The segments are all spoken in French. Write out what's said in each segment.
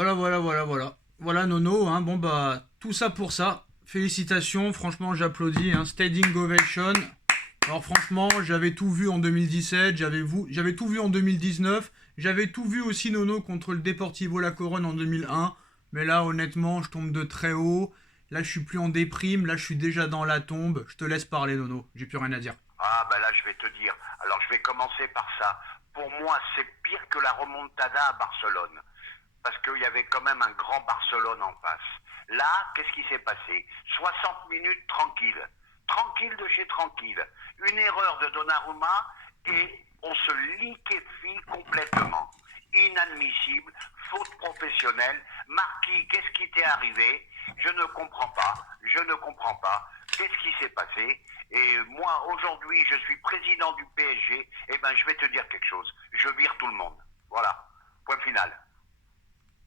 Voilà. Voilà, Nono, hein, bon bah, tout ça pour ça. Félicitations, franchement, j'applaudis, hein, standing ovation. Alors franchement, j'avais tout vu en 2017, j'avais tout vu en 2019, j'avais tout vu aussi Nono contre le Deportivo La Corogne en 2001. Mais là, honnêtement, je tombe de très haut. Là, je suis plus en déprime, là, je suis déjà dans la tombe. Je te laisse parler, Nono, j'ai plus rien à dire. Ah, ben là, je vais te dire. Alors, je vais commencer par ça. Pour moi, c'est pire que la remontada à Barcelone. Parce qu'il y avait quand même un grand Barcelone en face. Là, qu'est-ce qui s'est passé? 60 minutes tranquille. Tranquille de chez tranquille. Une erreur de Donnarumma et on se liquéfie complètement. Inadmissible, faute professionnelle. Marquis, qu'est-ce qui t'est arrivé? Je ne comprends pas. Je ne comprends pas. Qu'est-ce qui s'est passé? Et moi, aujourd'hui, je suis président du PSG. Eh ben, je vais te dire quelque chose. Je vire tout le monde. Voilà. Point final.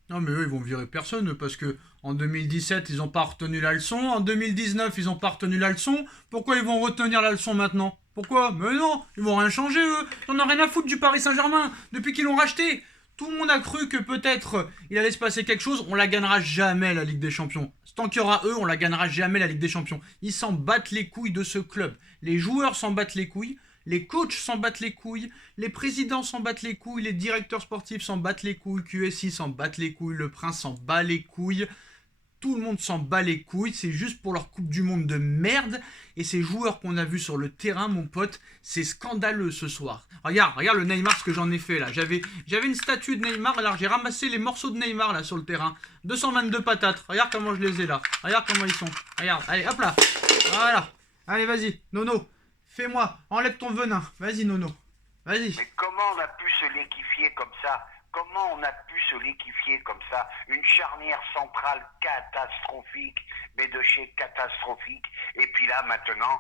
Non mais eux ils vont virer personne parce que en 2017 ils ont pas retenu la leçon, en 2019 ils ont pas retenu la leçon, pourquoi ils vont retenir la leçon maintenant? Pourquoi? Mais non, ils vont rien changer eux, ils en ont rien à foutre du Paris Saint-Germain depuis qu'ils l'ont racheté. Tout le monde a cru que peut-être il allait se passer quelque chose, on la gagnera jamais la Ligue des Champions. Tant qu'il y aura eux, on la gagnera jamais la Ligue des Champions. Ils s'en battent les couilles de ce club. Les joueurs s'en battent les couilles. Les coachs s'en battent les couilles, les présidents s'en battent les couilles, les directeurs sportifs s'en battent les couilles, QSI s'en battent les couilles, le prince s'en bat les couilles, tout le monde s'en bat les couilles, c'est juste pour leur Coupe du Monde de merde, et ces joueurs qu'on a vus sur le terrain, mon pote, c'est scandaleux ce soir. Regarde le Neymar, ce que j'en ai fait là, j'avais une statue de Neymar, alors j'ai ramassé les morceaux de Neymar là sur le terrain, 222 patates, regarde comment je les ai là, regarde comment ils sont, regarde, allez hop là, voilà, allez vas-y, Nono. Fais-moi, enlève ton venin. Vas-y, Nono. Vas-y. Mais comment on a pu se liquéfier comme ça? Comment on a pu se liquéfier comme ça? Une charnière centrale catastrophique, mais de chez catastrophique. Et puis là, maintenant,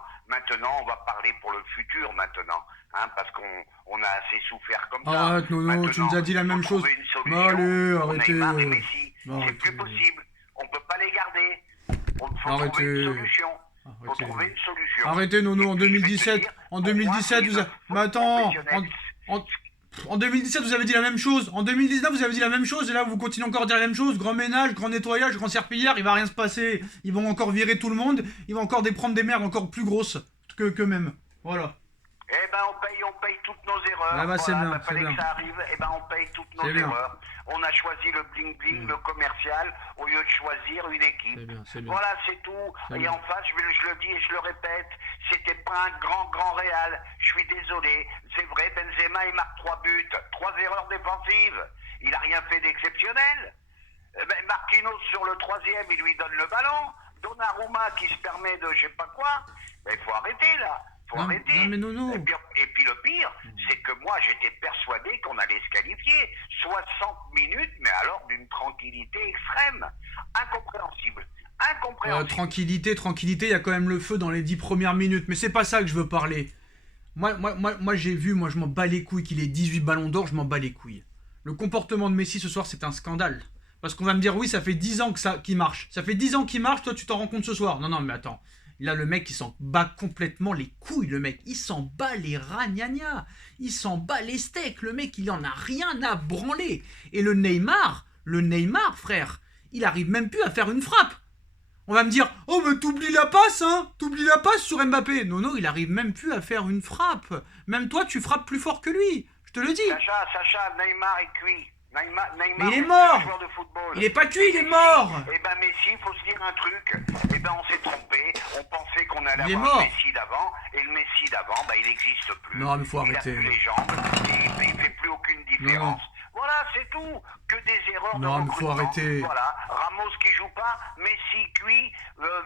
on va parler pour le futur maintenant. Hein, parce qu'on a assez souffert comme ça. Arrête, Nono, Maintenant, tu nous as dit la même chose. une solution Bah, allez, pour arrêtez. Neymar et Messi. C'est Arrêtez. plus possible. On peut pas les garder. Il faut Arrêtez. trouver une solution. Faut Arrêtez. trouver une solution. Arrêtez, Nono, en Et puis, je vais te 2017. dire, En pour moi, 2017, c'est vous une avez. faute Mais attends. professionnelle. En 2017, vous avez dit la même chose. En 2019, vous avez dit la même chose. Et là, vous continuez encore à dire la même chose. Grand ménage, grand nettoyage, grand serpillière. Il va rien se passer. Ils vont encore virer tout le monde. Ils vont encore prendre des merdes encore plus grosses qu'eux-mêmes. Voilà. Eh ben on paye toutes nos erreurs. Ah bah, c'est voilà, bien, fallait c'est bien. que ça arrive. Eh ben on paye toutes nos C'est bien. erreurs. On a choisi le bling bling, le commercial, au lieu de choisir une équipe. C'est bien. Voilà, c'est tout. C'est Et bien. en face, je le dis et je le répète, c'était pas un grand Real. Je suis désolé. C'est vrai, Benzema il marque 3 buts, 3 erreurs défensives. Il a rien fait d'exceptionnel. Eh ben, Marquinhos sur le troisième, il lui donne le ballon. Donnarumma qui se permet de je sais pas quoi. Ben, il faut arrêter là. Faut Non, arrêter. non, mais Nono. Et puis le pire, c'est que moi j'étais persuadé qu'on allait se qualifier. 60 minutes, mais alors d'une tranquillité extrême. Incompréhensible. Tranquillité, il y a quand même le feu dans les 10 premières minutes. Mais c'est pas ça que je veux parler. Moi j'ai vu, moi je m'en bats les couilles qu'il ait 18 ballons d'or, je m'en bats les couilles. Le comportement de Messi ce soir, c'est un scandale. Parce qu'on va me dire, oui, ça fait 10 ans qu'il marche. Ça fait 10 ans qu'il marche, toi tu t'en rends compte ce soir. Non, mais attends. Là, le mec, il s'en bat complètement les couilles, le mec. Il s'en bat les ragnagnas. Il s'en bat les steaks. Le mec, il en a rien à branler. Et le Neymar, frère, il arrive même plus à faire une frappe. On va me dire, oh, mais t'oublies la passe, hein. T'oublies la passe sur Mbappé. Non, il arrive même plus à faire une frappe. Même toi, tu frappes plus fort que lui. Je te le dis. Sacha, Neymar est cuit. Neymar Mais il est mort. un joueur de football. Il est pas cuit, il est mort. Eh ben Messi, il faut se dire un truc. Eh ben on s'est trompé. On pensait qu'on allait Il est avoir mort. le Messi d'avant. Et le Messi d'avant, bah, il n'existe plus. Non, mais faut il arrêter. Il a plus les jambes. Et il fait plus aucune différence. Non. Voilà, c'est tout. Que des erreurs de Non, mais faut recrutement. arrêter. Voilà. Ramos qui joue pas. Messi cuit.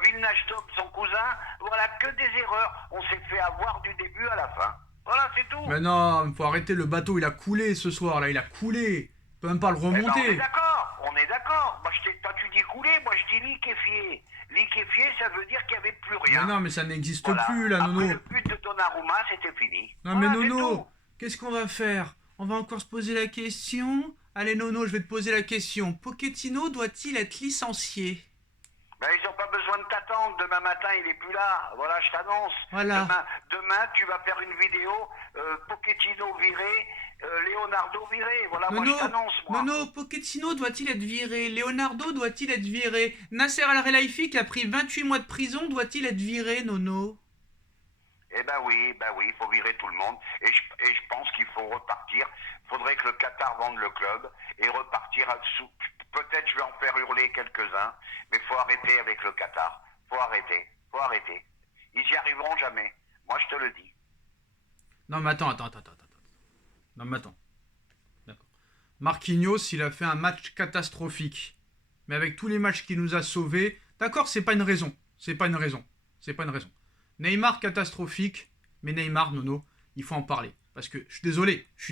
Villeneuve son cousin. Voilà, que des erreurs. On s'est fait avoir du début à la fin. Voilà, c'est tout. Mais non, faut arrêter. Le bateau, il a coulé ce soir, là. Il a coulé. On peut même pas le Eh ben, remonter. on est d'accord. Moi, toi, tu dis couler, moi, je dis liquéfier. Liquéfier, ça veut dire qu'il n'y avait plus rien. Mais non, mais ça n'existe Voilà. plus, là, Après Nono. le but de Donnarumma, c'était fini. Non, Voilà, mais c'est Nono, tout. qu'est-ce qu'on va faire? On va encore se poser la question? Allez, Nono, je vais te poser la question. Pochettino doit-il être licencié? Ben, ils n'ont pas besoin de t'attendre. Demain matin, il n'est plus là. Voilà, je t'annonce. Voilà. Demain, tu vas faire une vidéo. Pochettino viré. Leonardo viré, voilà, moi Nono, je t'annonce, moi. Nono, Pochettino doit-il être viré? Leonardo doit-il être viré? Nasser Al-Khelaifi qui a pris 28 mois de prison doit-il être viré, Nono? Ben oui, il faut virer tout le monde. Et je pense qu'il faut repartir. Il faudrait que le Qatar vende le club et repartir sous. Peut-être je vais en faire hurler quelques-uns, mais il faut arrêter avec le Qatar. Faut arrêter. Ils y arriveront jamais. Moi, je te le dis. Non mais attends. Non mais attends. D'accord. Marquinhos, il a fait un match catastrophique. Mais avec tous les matchs qu'il nous a sauvés, d'accord, c'est pas une raison. Neymar catastrophique, mais Neymar, Nono, il faut en parler. Parce que je suis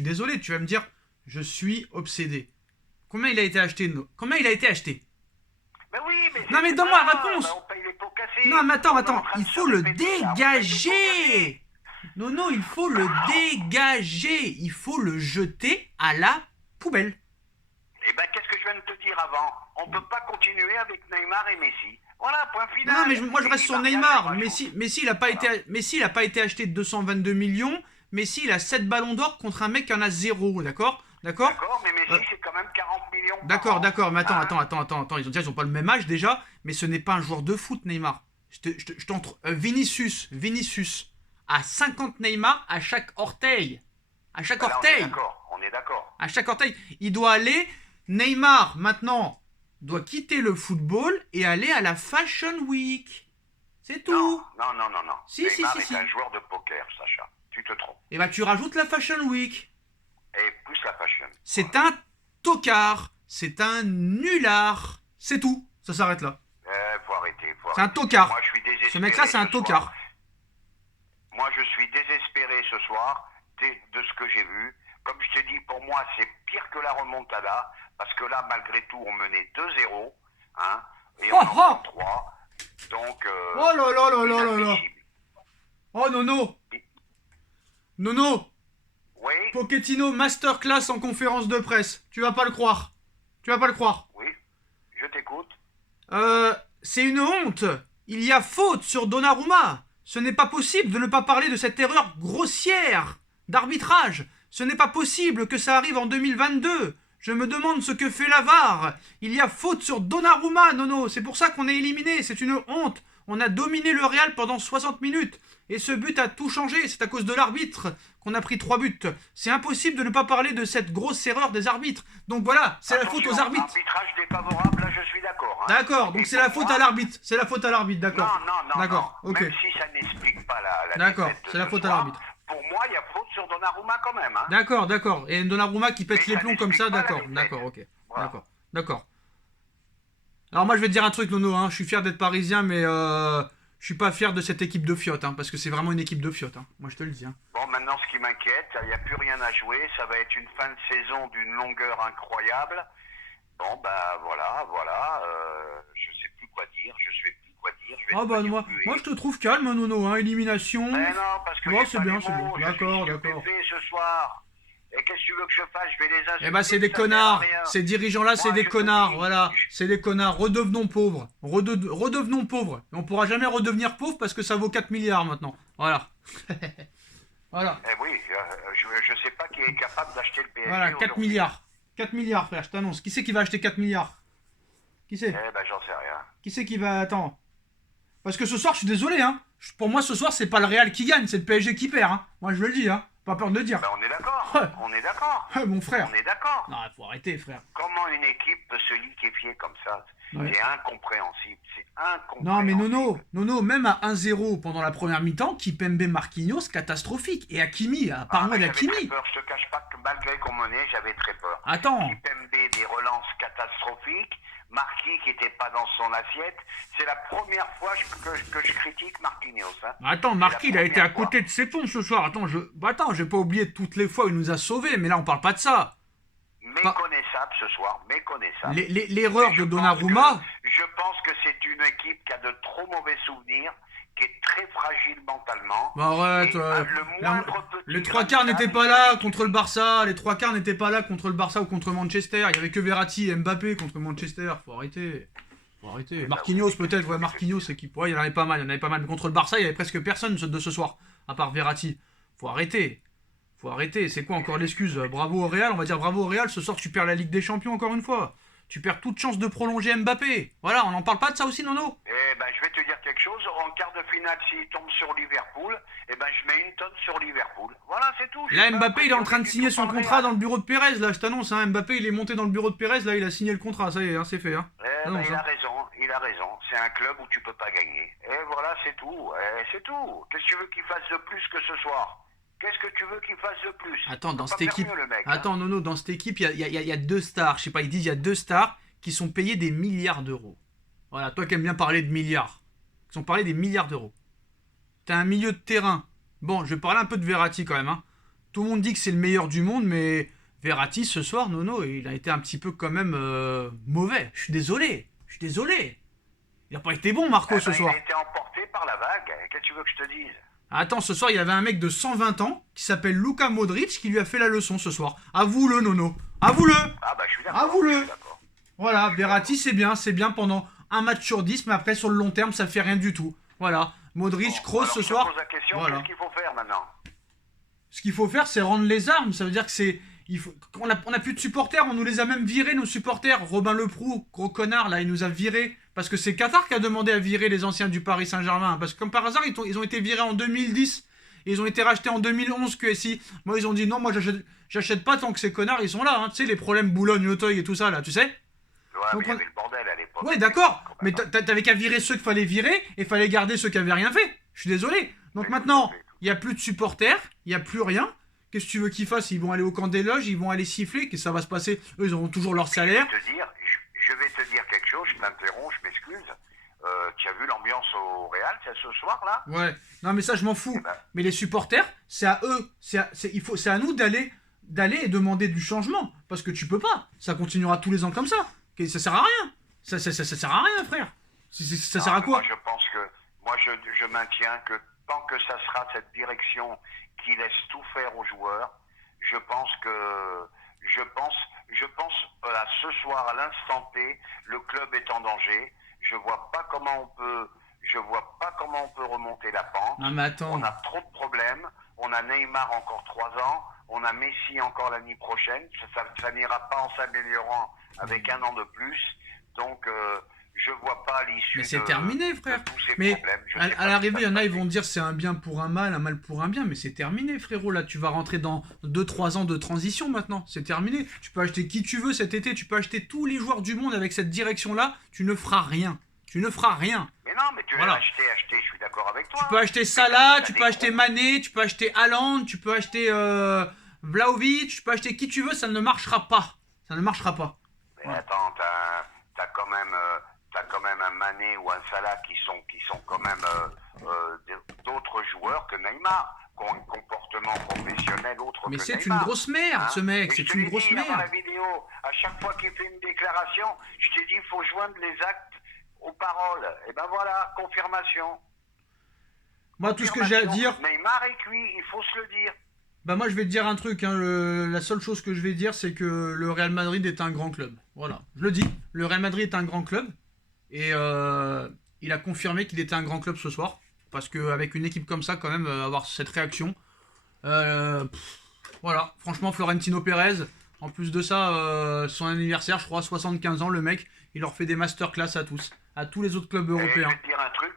désolé, tu vas me dire, je suis obsédé. Combien il a été acheté, Nono? Combien il a été acheté? Mais oui, mais Non mais donne-moi la réponse. on paye les pots cassés. Non mais attends, On est en train il de faut se le répéter, là, on paye les pots cassés. dégager. Non, il faut le dégager. Il faut le jeter à la poubelle. Eh ben, qu'est-ce que je viens de te dire avant? On ne peut pas continuer avec Neymar et Messi. Voilà, point final. Non, mais moi je reste sur Neymar. Messi, il a pas été acheté de 222 millions. Messi, il a 7 ballons d'or contre un mec qui en a 0, d'accord? D'accord, mais Messi, c'est quand même 40 millions par an. D'accord, mais attends. Ils ont pas le même âge déjà, mais ce n'est pas un joueur de foot, Neymar. Je t'entre. Vinicius. À 50 Neymar à chaque orteil. À chaque orteil. On est d'accord. À chaque orteil. Il doit aller. Neymar, maintenant, doit quitter le football et aller à la Fashion Week. C'est tout. Non. Si. Neymar est un joueur de poker, Sacha. Tu te trompes. Et bah tu rajoutes la Fashion Week. Et plus la fashion. C'est un tocard. C'est un nulard. C'est tout. Ça s'arrête là. Faut arrêter. C'est un tocard. Moi, je suis désespéré. Ce mec-là, c'est un tocard. Moi, je suis désespéré ce soir de ce que j'ai vu. Comme je te dis, pour moi, c'est pire que la remontada. Parce que là, malgré tout, on menait 2-0. Hein, et on en prend 3. Donc, oh là. Oh Nono. Oui. Pochettino masterclass en conférence de presse. Tu vas pas le croire. Oui. Je t'écoute. C'est une honte. Il y a faute sur Donnarumma. Ce n'est pas possible de ne pas parler de cette erreur grossière d'arbitrage. Ce n'est pas possible que ça arrive en 2022. Je me demande ce que fait la VAR. Il y a faute sur Donnarumma, Nono. C'est pour ça qu'on est éliminé. C'est une honte. On a dominé le Real pendant 60 minutes. Et ce but a tout changé. C'est à cause de l'arbitre qu'on a pris 3 buts. C'est impossible de ne pas parler de cette grosse erreur des arbitres. Donc voilà, c'est la faute aux arbitres. Arbitrage défavorable, là je suis d'accord. Hein. D'accord, donc c'est la faute à l'arbitre. C'est la faute à l'arbitre, d'accord. Non. D'accord, ok. Même si ça n'explique pas la D'accord, défaite de c'est la ce faute à soir, l'arbitre. Pour moi, il y a faute sur Donnarumma quand même. Hein. D'accord. Et Donnarumma qui pète Mais les ça plombs comme ça, n'explique pas d'accord. la défaite. D'accord, ok. Voilà. D'accord. Alors moi je vais te dire un truc, Nono, hein. Je suis fier d'être parisien, mais je suis pas fier de cette équipe de fiottes, hein, parce que c'est vraiment une équipe de fiottes, hein. Moi je te le dis. Hein. Bon, maintenant ce qui m'inquiète, il n'y a plus rien à jouer. Ça va être une fin de saison d'une longueur incroyable. Bon, bah voilà. Je sais plus quoi dire. Je vais Ah bah moi je te trouve calme, Nono, hein. Élimination. Mais non, parce que Bon, j'ai pas les mots. D'accord. Ce soir. Et qu'est-ce que tu veux que je fasse? Je vais les insulter. Eh bah c'est des ça sert à connards. rien. Ces dirigeants-là, c'est Moi, des je te connards. dis, Voilà, c'est des connards. Redevenons pauvres. Redevenons pauvres. Et on pourra jamais redevenir pauvres parce que ça vaut 4 milliards maintenant. Voilà. Voilà. Eh oui, je sais pas qui est capable d'acheter le PSG. Voilà, 4 aujourd'hui. milliards. 4 milliards, frère, je t'annonce. Qui c'est qui va acheter 4 milliards? Qui c'est? Eh ben, j'en sais rien. Qui c'est qui va... Attends. Parce que ce soir, je suis désolé, hein. Pour moi, ce soir, c'est pas le Real qui gagne, c'est le PSG qui perd, hein. Moi, je le dis, hein. Pas peur de le dire. Ben, on est d'accord. Ouais. On est d'accord. Mon frère. On est d'accord. Non, faut arrêter, frère. Comment une équipe peut se liquéfier comme ça? Ouais. C'est incompréhensible. C'est incompréhensible. Non, mais Nono, même à 1-0 pendant la première mi-temps, Kipembe Marquinhos, catastrophique. Et Hakimi, parle-moi j'avais d'Hakimi. très peur. Je te cache pas que malgré qu'on menait, j'avais très peur. Attends. Kipembe, des relances catastrophiques. Marquis qui n'était pas dans son assiette. C'est la première fois que je critique Marquinhos. Hein. Attends, Marquis, il a été à côté de ses pompes ce soir. Attends, j'ai pas oublié toutes les fois où il nous a sauvés, mais là, on parle pas de ça. Méconnaissable ce soir, méconnaissable. L'erreur de Donnarumma... Je pense que c'est une équipe qui a de trop mauvais souvenirs, qui est très fragile mentalement. Bah arrête, les trois quarts n'étaient pas là contre le Barça, ou contre Manchester, il y avait que Verratti et Mbappé contre Manchester, faut arrêter. Marquinhos peut-être, ouais, Marquinhos équipe, ouais, il y en avait pas mal, mais contre le Barça, il y avait presque personne de ce soir, à part Verratti. Faut arrêter. Faut arrêter, c'est quoi encore l'excuse? Bravo au Real, on va dire bravo au Real, ce soir tu perds la Ligue des Champions encore une fois. Tu perds toute chance de prolonger Mbappé. Voilà, on n'en parle pas de ça aussi, Nono? Eh ben, je vais te dire quelque chose. En quart de finale, s'il tombe sur Liverpool, eh ben, je mets une tonne sur Liverpool. Voilà, c'est tout. Là, Mbappé, il est en train de signer son contrat dans le bureau de Pérez, là, je t'annonce. Hein. Mbappé, il est monté dans le bureau de Pérez, là, il a signé le contrat, ça y est, hein, c'est fait. Hein. Eh ben, il a raison, il a raison. C'est un club où tu peux pas gagner. Et voilà, c'est tout. C'est tout. Qu'est-ce que tu veux qu'il fasse de plus que ce soir? Qu'est-ce que tu veux qu'il fasse de plus? Attends, dans cette équipe. Mieux, le mec, Attends, Nono, dans cette équipe, il y a deux stars. Je sais pas, ils disent il y a deux stars qui sont payés des milliards d'euros. Voilà, toi qui aimes bien parler de milliards. Ils ont parlé des milliards d'euros. T'as un milieu de terrain. Bon, je vais parler un peu de Verratti quand même. Hein. Tout le monde dit que c'est le meilleur du monde, mais Verratti, ce soir, Nono, il a été un petit peu quand même mauvais. Je suis désolé. Il n'a pas été bon, Marco, ce soir. Il a été emporté par la vague. Qu'est-ce que tu veux que je te dise? Attends, ce soir, il y avait un mec de 120 ans qui s'appelle Luka Modric qui lui a fait la leçon ce soir. Avoue-le, Nono. Avoue-le. Ah bah, je suis d'accord. Avoue-le. Voilà, Verratti, c'est bien pendant un match sur 10, mais après, sur le long terme, ça fait rien du tout. Voilà. Modric, Kroos ce soir. Je pose la question, voilà. Qu'est-ce qu'il faut faire maintenant? Ce qu'il faut faire, c'est rendre les armes. Ça veut dire que c'est... On a plus de supporters, on nous les a même virés, nos supporters. Robin Leproux, gros connard, là, il nous a virés. Parce que c'est Qatar qui a demandé à virer les anciens du Paris Saint-Germain. Parce que comme par hasard, ils ont été virés en 2010. Et ils ont été rachetés en 2011 QSI. Moi, ils ont dit non, moi, j'achète pas tant que ces connards, ils sont là. Hein. Tu sais, les problèmes Boulogne-Auteuil et tout ça, là, tu sais. Ouais, donc, mais il y avait le bordel à l'époque. Ouais, d'accord. Mais t'avais qu'à virer ceux qu'il fallait virer et fallait garder ceux qui avaient rien fait. Je suis désolé. Donc maintenant, il n'y a plus de supporters, il n'y a plus rien. Qu'est-ce que tu veux qu'ils fassent? Ils vont aller au camp des loges, ils vont aller siffler. Qu'est-ce que ça va se passer? Eux, ils auront toujours leur salaire. Je vais te dire quelque chose, je t'interromps, je m'excuse. Tu as vu l'ambiance au Real, c'est ce soir-là? Ouais. Non, mais ça, je m'en fous. Mais les supporters, c'est à eux. C'est à nous d'aller et demander du changement. Parce que tu peux pas. Ça continuera tous les ans comme ça. Ça sert à rien. Ça sert à rien, frère. Ça sert à quoi? Moi, je pense que... Moi, je maintiens que tant que ça sera cette direction qui laisse tout faire aux joueurs, je pense à ce soir, à l'instant T, le club est en danger. Je vois pas comment on peut remonter la pente. Non, mais attends. On a trop de problèmes. On a Neymar encore 3 ans. On a Messi encore l'année prochaine. Ça n'ira pas en s'améliorant avec un an de plus. Donc, je vois pas l'issue. Mais c'est terminé, frère. Mais à l'arrivée, il y en a, ils vont dire c'est un bien pour un mal pour un bien. Mais c'est terminé, frérot. Là, tu vas rentrer dans 2-3 ans de transition maintenant. C'est terminé. Tu peux acheter qui tu veux cet été. Tu peux acheter tous les joueurs du monde avec cette direction-là. Tu ne feras rien. Mais non, mais tu vas acheter, je suis d'accord avec toi. Tu peux acheter Salah, tu peux acheter Mané, tu peux acheter Haaland, tu peux acheter Vlahovic, tu peux acheter qui tu veux, ça ne marchera pas. Ça ne marchera pas. Mais voilà. Attends, t'as quand même un Mané ou un Salah qui sont quand même d'autres joueurs que Neymar, qui ont un comportement professionnel autre que Neymar. Mais c'est une grosse merde, ce mec, c'est une grosse merde. Dans la vidéo, à chaque fois qu'il fait une déclaration, je t'ai dit, il faut joindre les actes aux paroles. Et ben voilà, confirmation. Moi, tout ce que j'ai à dire... Neymar est cuit, il faut se le dire. Bah moi, je vais te dire un truc. Hein, la seule chose que je vais dire, c'est que le Real Madrid est un grand club. Voilà, je le dis. Le Real Madrid est un grand club. Et il a confirmé qu'il était un grand club ce soir. Parce qu'avec une équipe comme ça, quand même, avoir cette réaction... voilà, franchement, Florentino Pérez... En plus de ça, son anniversaire, je crois, 75 ans, le mec, il leur fait des masterclass à tous les autres clubs européens. Je vais te dire un truc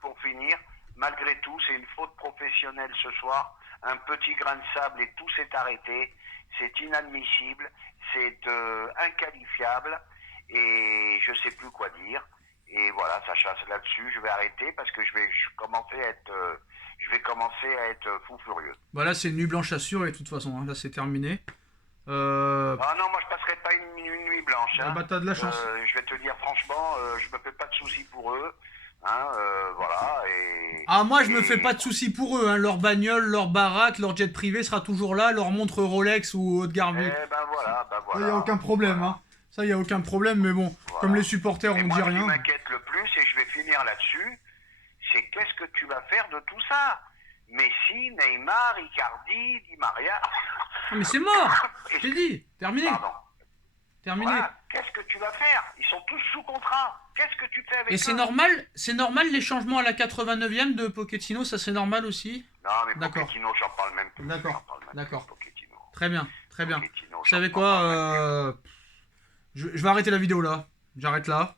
pour finir. Malgré tout, c'est une faute professionnelle ce soir. Un petit grain de sable et tout s'est arrêté. C'est inadmissible, c'est inqualifiable et je sais plus quoi dire. Et voilà, ça chasse là-dessus. Je vais arrêter parce que je vais commencer à être fou furieux. Bah là, c'est une nuit blanche assurée, de toute façon. Hein. Là, c'est terminé. Ah non, moi, je passerai pas une nuit blanche. Hein. Bah, t'as de la chance. Je vais te dire franchement, je me fais pas de soucis pour eux. Hein, voilà. Moi, je me fais pas de soucis pour eux. Hein. Leur bagnole, leur baraque, leur jet privé sera toujours là. Leur montre Rolex ou haute garvée. Voilà. Ça, y a aucun problème. Voilà. Hein. Ça, y a aucun problème. Mais bon, voilà. Comme les supporters, on dit rien. Ce qui m'inquiète le plus, et je vais finir là-dessus, c'est qu'est-ce que tu vas faire de tout ça? Messi, Neymar, Icardi, Di Maria. Mais c'est mort. Je t'ai dit, terminé. Pardon. Terminé. Voilà. Qu'est-ce que tu vas faire? Ils sont tous sous contrat. Qu'est-ce que tu fais avec Et eux? c'est normal les changements à la 89e de Pochettino, ça c'est normal aussi? Non, mais D'accord. Pochettino, j'en parle même plus. D'accord. J'en parle même plus, D'accord. Pochettino. Très bien, très bien. Pochettino, Vous savez j'en quoi parle même je vais arrêter la vidéo là. J'arrête là.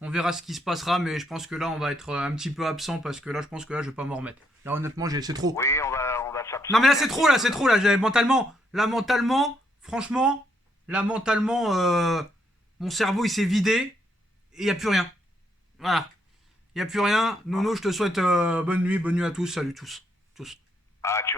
On verra ce qui se passera, mais je pense que là on va être un petit peu absent parce que là je pense que là je vais pas m'en remettre. Là honnêtement c'est trop. Oui, on va s'absenter. Non mais là c'est trop là, c'est trop là. Mentalement, franchement, là mentalement, mon cerveau il s'est vidé et y a plus rien. Voilà, y a plus rien. Nono, je te souhaite bonne nuit à tous. Salut tous, tous. Ah, tu